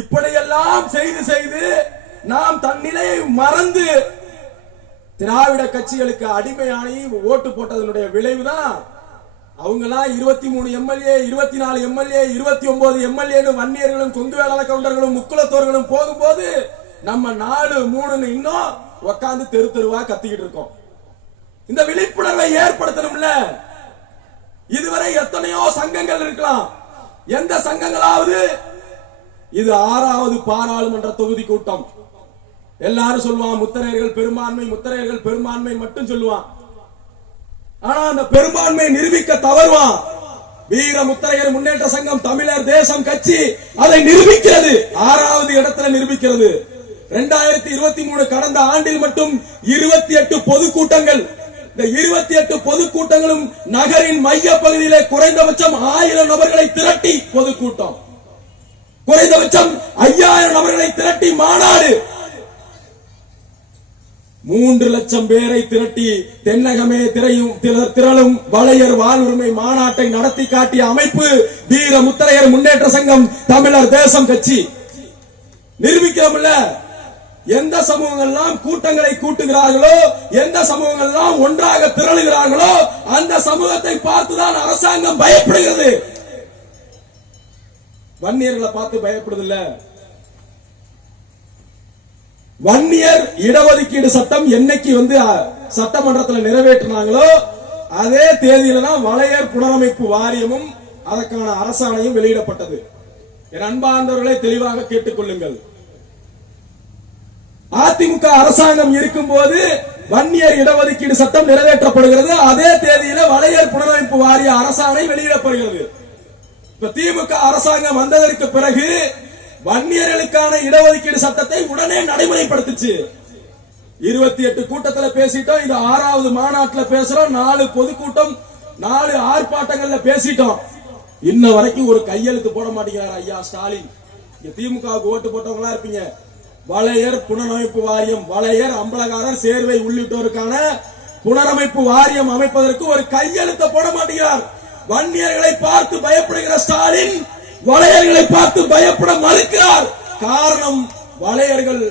இப்படியெல்லாம் செய்து செய்து நாம் தன்னிலையை மறந்து திராவிட கட்சிகளுக்கு அடிமையானி ஓட்டு போட்டதனுடைய விளைவுதான் அவங்கெல்லாம் இருபத்தி மூணு எம்எல்ஏ இருபத்தி நாலு எம்எல்ஏ இருபத்தி ஒன்பது எம்எல்ஏன்னு வன்னியர்களும் கொங்கு வேளாள கவுண்டர்களும் முக்குலத்தோர்களும் போகும்போது நம்ம நாலு மூணுன்னு இன்னும் உக்காந்து தெரு தெருவா கத்திக்கிட்டு இருக்கோம். இந்த விழிப்புணர்வை ஏற்படுத்தணும்ல. இதுவரை எத்தனையோ சங்கங்கள் இருக்கலாம். எந்த சங்கங்களாவது இது ஆறாவது பாராளுமன்ற தொகுதி கூட்டம். எல்லாரும் சொல்லுவான் முத்தரையர்கள் பெரும்பான்மை முத்தரையர்கள் பெரும்பான்மை மட்டும் சொல்லுவான் ஆனா அந்த பெரும்பான்மை நிரூபிக்க தவறுவான் வீர முத்தரையர் முன்னேற்ற சங்கம் தமிழர் தேசம் கட்சி அதை நிரூபிக்கிறது. ஆறாவது இடத்துல நிரூபிக்கிறது. இரண்டாயிரத்தி இருபத்தி மூணு கடந்த ஆண்டில் மட்டும் இருபத்தி எட்டு பொதுக்கூட்டங்கள். இந்த இருபத்தி எட்டு பொதுக்கூட்டங்களும் நகரின் மைய பகுதியிலே குறைந்தபட்சம் ஆயிரம் நபர்களை திரட்டி பொதுக்கூட்டம். குறைந்தபட்சம் ஐயாயிரம் நபர்களை திரட்டி மாநாடு. மூன்று லட்சம் பேரை திரட்டி தென்னகமே திரையும் திரளும் வளையர் வாழ்வுரிமை மாநாட்டை நடத்தி காட்டிய அமைப்பு வீர முத்தரையர் முன்னேற்ற சங்கம் தமிழர் தேசம் கட்சி. நிரூபிக்கிறோம்ல எந்த சமூகங்கள்லாம் கூட்டங்களை கூட்டுகிறார்களோ எந்த சமூகங்கள்லாம் ஒன்றாக திரளுகிறார்களோ அந்த சமூகத்தை பார்த்துதான் அரசாங்கம் பயப்படுகிறது. வன்னியர்களை பார்த்து பயப்படுதில்ல வன்னியர் இடஒதுக்கீடு சட்டம் என்னைக்கு வந்து சட்டமன்றத்தில் நிறைவேற்றினாங்களோ அதே தேதியில தான் வளையர் புனரமைப்பு வாரியமும் அதற்கான அரசாணையும் வெளியிடப்பட்டது. என் அன்பார்ந்தவர்களை தெளிவாக கேட்டுக்கொள்ளுங்கள் அதிமுக அரசாங்கம் இருக்கும்போது வன்னியர் இடஒதுக்கீடு சட்டம் நிறைவேற்றப்படுகிறது. அதே தேதியில வளையர் புனரமைப்பு வாரிய அரசாணை வெளியிடப்படுகிறது. இப்ப திமுக அரசாங்கம் வந்ததற்கு பிறகு வன்னியர்களுக்கான இடஒதுக்கீடு சட்டத்தை உடனே நடைமுறைப்படுத்துச்சு. இருபத்தி எட்டு கூட்டத்துல பேசிட்டோம் இது ஆறாவது மாநாட்டுல பேசுறோம் நாலு பொதுக்கூட்டம் நாலு ஆர்ப்பாட்டங்கள்ல பேசிட்டோம். இன்ன வரைக்கும் ஒரு கையெழுத்து போட மாட்டேங்கிறார் ஐயா ஸ்டாலின். திமுக திமுகவுக்கு ஓட்டு போட்டவங்களா இருப்பீங்க. வளையர் புனரமைப்பு வாரியம் வளையர் அம்பலகாரர் சேர்வை உள்ளிட்டோருக்கான புனரமைப்பு வாரியம் அமைப்பதற்கு ஒரு கையெழுத்த போட மாட்டேங்கிறார். வன்னியர்களை பார்த்து பயப்படுகிற ஸ்டாலின் வளையர்களை பார்த்து பயப்பட மறுக்கிறார். காரணம் வளையர்கள்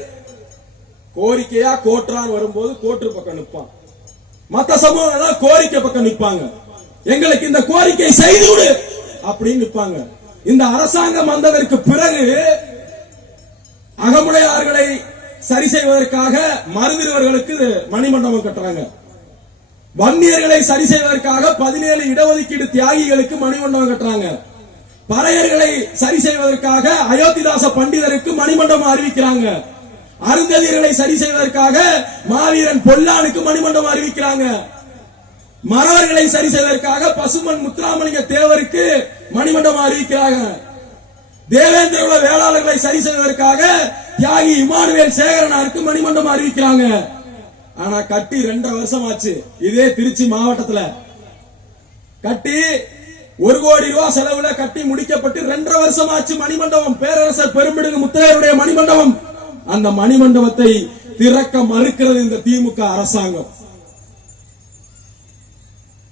கோரிக்கையா கோற்றான் வரும்போது கோற்று பக்கம் நிற்பான். மத்த சமூகம் கோரிக்கை பக்கம் நிற்பாங்க. எங்களுக்கு இந்த கோரிக்கை செய்து விடு அப்படின்னு நிற்பாங்க. இந்த அரசாங்கம் வந்ததற்கு பிறகு அகமுடையார்களை சரி செய்வதற்காக மருந்திருவர்களுக்கு மணிமண்டபம் கட்டுறாங்க. வன்னியர்களை சரி செய்வதற்காக பதினேழு இடஒதுக்கீடு தியாகிகளுக்கு மணிமண்டபம் கட்டுறாங்க பறையர்களை சரி செய்வதற்காக அயோத்திதாச பண்டிதருக்கு மணிமண்டபம் அறிவிக்கிறாங்க. அருந்ததியர்களை சரி செய்வதற்காக மாவீரன் பொல்லானுக்கு மணிமண்டபம் அறிவிக்கிறாங்க. மறவர்களை சரி செய்வதற்காக பசுமன் முத்துராமலிங்க தேவருக்கு மணிமண்டபம் அறிவிக்கிறாங்க. தேவேந்திரகுல வேளாளர்களை சரி செய்வதற்காக தியாகி இமானுவேல் சேகரனாருக்கு மணிமண்டபம் அறிவிக்கிறாங்க. ஆனா கட்டி ரெண்டரை வருஷம் ஆச்சு இதே திருச்சி மாவட்டத்துல. கட்டி ஒரு கோடி ரூபாய் செலவுல கட்டி முடிக்கப்பட்டு ரெண்டரை வருஷம் ஆச்சு மணிமண்டபம். பேரரசர் பெரும்பிடுங்க முத்தையருடைய மணிமண்டபம். அந்த மணிமண்டபத்தை திறக்க மறுக்கிறது இந்த திமுக அரசாங்கம்.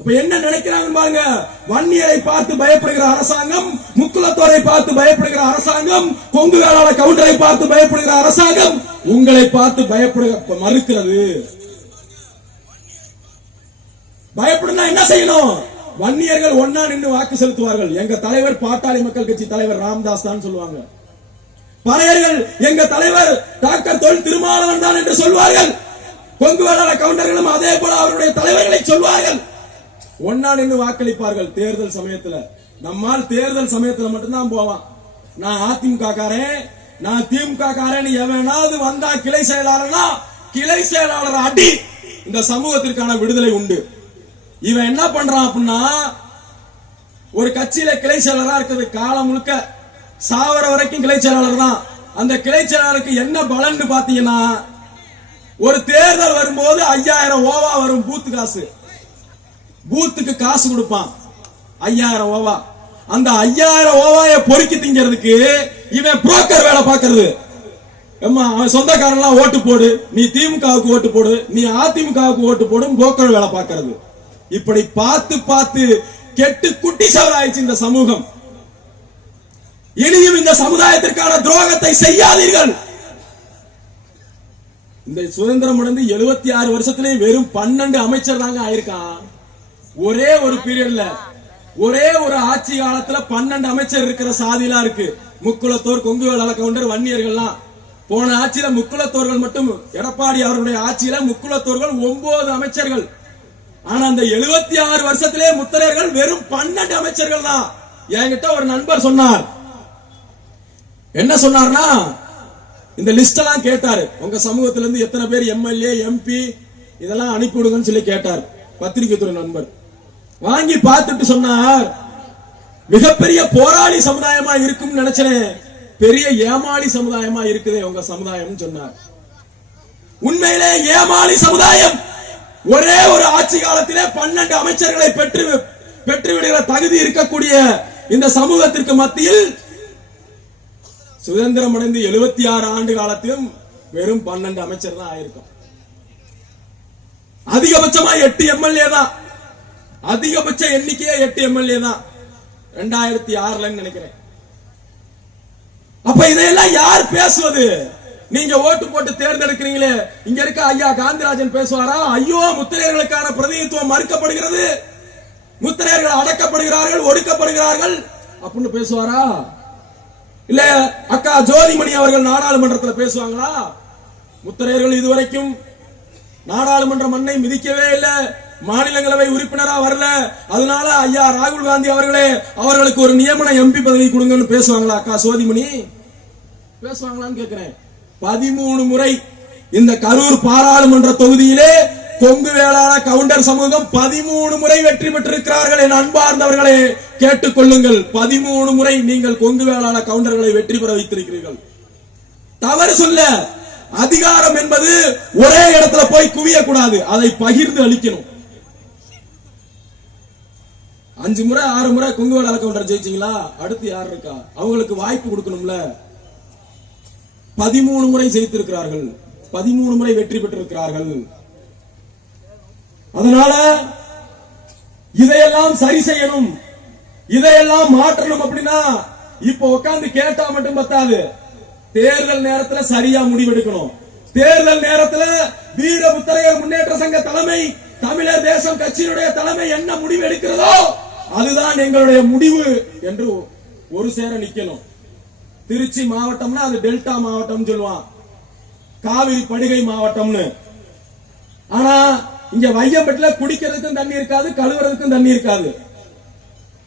இப்ப என்ன நினைக்கிறாங்க பாருங்க. வன்னியரை பார்த்து பயப்படுகிற அரசாங்கம் முக்குலத்தோரை பார்த்து பயப்படுகிற அரசாங்கம் கொங்கு வேளாள கவுண்டரை பார்த்து பயப்படுகிற அரசாங்கம் உங்களை பார்த்து பயப்படுகிற மறுக்கிறது. பயப்படுனா என்ன செய்யணும்? வன்னியர்கள் ஒன்னா நின்று வாக்கு செலுத்துவார்கள். எங்க தலைவர் பாட்டாளி மக்கள் கட்சி தலைவர் ராம்தாஸ் தான் சொல்லுவாங்க. பறையர்கள் எங்க தலைவர் டாக்டர் தொழில் திருமாவளவன் தான் என்று சொல்வார்கள். கொங்கு வேளாள கவுண்டர்களும் அதே போல அவருடைய தலைவர்களை சொல்வார்கள். ஒன்னா நின்று வாக்களிப்பார்கள் தேர்தல் சமயத்துல. நம்மால் தேர்தல் சமயத்துல மட்டும்தான் போவான். நான் அதிமுக காரன் நான் திமுக காரன் எவனாவது வந்தா கிளை செயலாளர்னா கிளை செயலாளர் அடி. இந்த சமூகத்திற்கான விடுதலை உண்டு. இவன் என்ன பண்றான் அப்படின்னா ஒரு கட்சியில கிளை செயலரா இருக்கிறது காலம் முழுக்க சாவர வரைக்கும் கிளை செயலாளர் தான். அந்த கிளை செயலாளருக்கு என்ன பலன்னு பாத்தீங்கன்னா ஒரு தேர்தல் வரும்போது ஐயாயிரம் ஓவா வரும் பூத்து காசு. பூத்துக்கு காசு கொடுப்பான். ஐயாயிரம் ஓவா. அந்த ஐயாயிரம் ஓவாய பொறுக்கி திங்கிறதுக்கு இவன் புரோக்கர் வேலை பார்க்கறது. ஏம்மா அவன் சொந்தக்காரன்லாம் ஓட்டு போடு. நீ திமுகவுக்கு ஓட்டு போடு. நீ அதிமுகவுக்கு ஓட்டு போடும் புரோக்கர் வேலை பார்க்கறது. இப்படி பார்த்து பார்த்து கெட்டு குட்டி சவராயிச்சு இந்த சமூகம். இனியும் இந்த சமுதாயத்திற்கான துரோகத்தை செய்யாதீர்கள். இந்த சுதந்திரம் அடைந்து எழுபத்தி ஆறு வருஷத்திலே வெறும் பன்னெண்டு அமைச்சர் தாங்க ஆயிருக்கான். ஒரே ஒரு பீரியட்ல ஒரே ஒரு ஆட்சி காலத்துல பன்னெண்டு அமைச்சர் இருக்கிற சாதிலாம் இருக்கு. முக்குளத்தோர் கொங்கு வேளாள கவுண்டர் வன்னியர்கள்லாம். போன ஆட்சியில முக்குளத்தோர்கள் மட்டும் எடப்பாடி அவருடைய ஆட்சியில முக்குளத்தோர்கள் ஒன்பது அமைச்சர்கள். ஆனா அந்த எழுபத்தி ஆறு வருஷத்திலே முத்தரையர்கள் வெறும் பன்னெண்டு அமைச்சர்கள் தான். என்கிட்ட ஒரு நண்பர் சொன்னார். என்ன சொன்னார்னா இந்த லிஸ்ட் எல்லாம் கேட்டாரு. உங்க சமூகத்துல இருந்து எத்தனை பேர் எம்எல்ஏ எம்பி இதெல்லாம் அனுப்பி விடுங்கன்னு சொல்லி கேட்டார். பத்திரிகை துறை நண்பர். வாங்கி பார்த்துட்டு சொன்னார். மிகப்பெரிய போராளி சமுதாயமா இருக்கும் நினைச்சேன். பெரிய ஏமாளி சமுதாயமா இருக்குதே உங்க சமுதாயம் சொன்னார். உண்மையிலே ஏமாளி சமுதாயம் ஒரே ஒரு ஆட்சி காலத்திலே பன்னெண்டு அமைச்சர்களை பெற்று பெற்று விடுகிற தகுதி இருக்கக்கூடிய இந்த சமூகத்திற்கு மத்தியில் சுதந்திரம் அடைந்து எழுபத்தி ஆறு ஆண்டு காலத்திலும் வெறும் பன்னெண்டு அமைச்சர் தான் ஆயிருக்கும். அதிகபட்சமா எட்டு எம்எல்ஏ தான். அதிகபட்ச எண்ணிக்கையே எட்டு எம்எல்ஏ தான். ரெண்டாயிரத்தி ஆறுல நினைக்கிறேன். அப்ப இதையெல்லாம் யார் பேசுவது? நீங்க ஓட்டு போட்டு தேர்ந்தெடுக்கிறீங்களே. இங்க இருக்க ஐயா காந்திராஜன் பேசுவாரா? ஐயோ முத்திரையர்களுக்கான பிரதிநிதித்துவம் மறுக்கப்படுகிறது. முத்திரையர்கள் அடக்கப்படுகிறார்கள் ஒடுக்கப்படுகிறார்கள் அப்படின்னு பேசுவாரா? இல்ல அக்கா ஜோதிமணி அவர்கள் நாடாளுமன்றத்தில் பேசுவாங்களா? முத்திரையர்கள் இதுவரைக்கும் நாடாளுமன்ற மண்ணை மிதிக்கவே இல்லை. மாநிலங்களவை உறுப்பினரா வரல. அதனால ஐயா ராகுல் காந்தி அவர்களே அவர்களுக்கு ஒரு நியமன எம்பி பதவி கொடுங்கன்னு பேசுவாங்களா அக்கா சோதிமணி? பேசுவாங்களான்னு கேக்குறேன். பதிமூணு முறை இந்த கரூர் பாராளுமன்ற தொகுதியிலே கொங்கு வேளாள கவுண்டர் சமூகம் பதிமூணு முறை வெற்றி பெற்றிருக்கிறார்கள் என் அன்பார்ந்தவர்களே கேட்டுக்கொள்ளுங்கள். பதிமூணு முறை நீங்கள் கொங்கு வேளாள கவுண்டர்களை வெற்றி பெற வைத்திருக்கிறீர்கள். தவறு சொல்ல அதிகாரம் என்பது ஒரே இடத்துல போய் குவியக்கூடாது. அதை பகிர்ந்து அளிக்கணும். அஞ்சு முறை ஆறு முறை கொங்கு வேளாள ஒன்றை ஜெயிச்சீங்களா? அடுத்து யார் இருக்கா? அவங்களுக்கு வாய்ப்பு கொடுக்கணும்ல. பதிமூணு முறை ஜெயித்திருக்கிறார்கள். பதிமூணு முறை வெற்றி பெற்றிருக்கிறார்கள். அதனால இதையெல்லாம் சரி செய்யணும். இதையெல்லாம் மாற்றணும் அப்படின்னா இப்ப உட்கார்ந்து கேட்டா மட்டும் பத்தாது. தேர்தல் நேரத்துல சரியா முடிவெடுக்கணும். தேர்தல் நேரத்துல வீரபுத்தரையர் முன்னேற்ற சங்க தலைமை தமிழர் தேசம் கட்சியினுடைய தலைமை என்ன முடிவு எடுக்கிறதோ அதுதான் எங்களுடைய முடிவு என்று ஒரு சேர நிக்கணும். திருச்சி மாவட்டம்னா அது டெல்டா மாவட்டம் சொல்லுவான். காவிரி படுகை மாவட்டம்னு. ஆனா இங்க வையப்பட்டுல குடிக்கிறதுக்கும் தண்ணி இருக்காது கழுவுறதுக்கும் தண்ணி இருக்காது.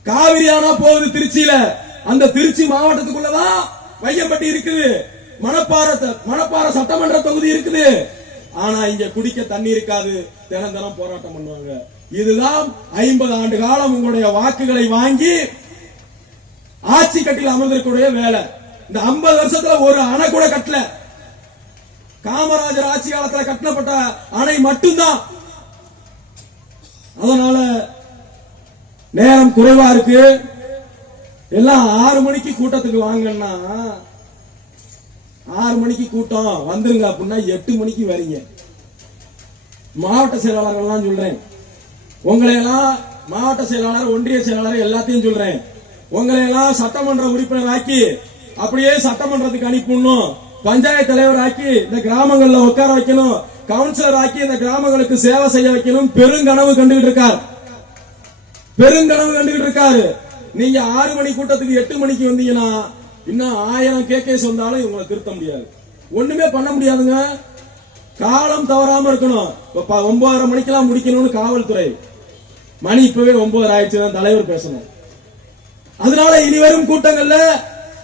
காவிரி ஆனா போகுது திருச்சியில. அந்த திருச்சி மாவட்டத்துக்குள்ளதான் வையப்பட்டி இருக்குது. மணப்பாறை த- மணப்பாறை சட்டமன்ற தொகுதி இருக்குது. ஆனா இங்க குடிக்க தண்ணி இருக்காது. தினம் தினம் போராட்டம் பண்ணுவாங்க. இதுதான் ஐம்பது ஆண்டு காலம் உங்களுடைய வாக்குகளை வாங்கி ஆட்சி கட்டில் அமர்ந்திருக்கக்கூடிய வேலை. இந்த 50 வருஷத்துல ஒரு அணை கூட கட்டல. காமராஜர் ஆட்சி காலத்துல கட்டப்பட்ட அணை மட்டும்தான். அதனால நேரம் குறைவா இருக்கு. எல்லாம் ஆறு மணிக்கு கூட்டத்துக்கு வாங்கன்னா ஆறு மணிக்கு கூட்டம். வந்துருங்க அப்படின்னா எட்டு மணிக்கு வரீங்க. மாவட்ட செயலாளர்கள்லாம் சொல்றேன். உங்களை எல்லாம் மாவட்ட செயலாளர் ஒன்றிய செயலாளர் எல்லாத்தையும் சொல்றேன். உங்களை எல்லாம் சட்டமன்ற உறுப்பினர் ஆக்கி அப்படியே சட்டமன்றத்துக்கு அனுப்பிடணும். பஞ்சாயத்து தலைவர் ஆக்கி இந்த கிராமங்கள்ல உட்கார வைக்கணும். கவுன்சிலர் ஆக்கி இந்த கிராமங்களுக்கு சேவை செய்ய வைக்கணும். பெருங்கனவு கண்டுகிட்டு இருக்கார். பெருங்கனவு கண்டுகிட்டு இருக்காரு. நீங்க ஆறு மணி கூட்டத்துக்கு எட்டு மணிக்கு வந்தீங்கன்னா இன்னும் ஆயிரம் கேகேஸ் வந்தாலும் இவங்களை திருத்த முடியாது. ஒண்ணுமே பண்ண முடியாதுங்க. காலம் தவறாம இருக்கணும். ஒன்பதரை மணிக்கெல்லாம் முடிக்கணும்னு காவல்துறை. மணி இப்பவே ஒன்பது ஆயிடுச்சு தான் தலைவர் பேசணும். அதனால இனி வரும் கூட்டங்கள்ல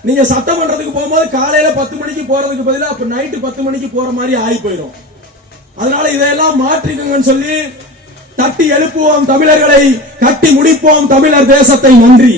நீங்க சட்டமன்றத்துக்கு போகும்போது காலையில பத்து மணிக்கு போறதுக்கு பதிலாக அப்ப நைட்டு பத்து மணிக்கு போற மாதிரி ஆகி போயிடும். அதனால இதையெல்லாம் மாற்றிக்கங்கன்னு சொல்லி தட்டி எழுப்புவோம் தமிழர்களை கட்டி முடிப்போம் தமிழர் தேசத்தை நன்றி.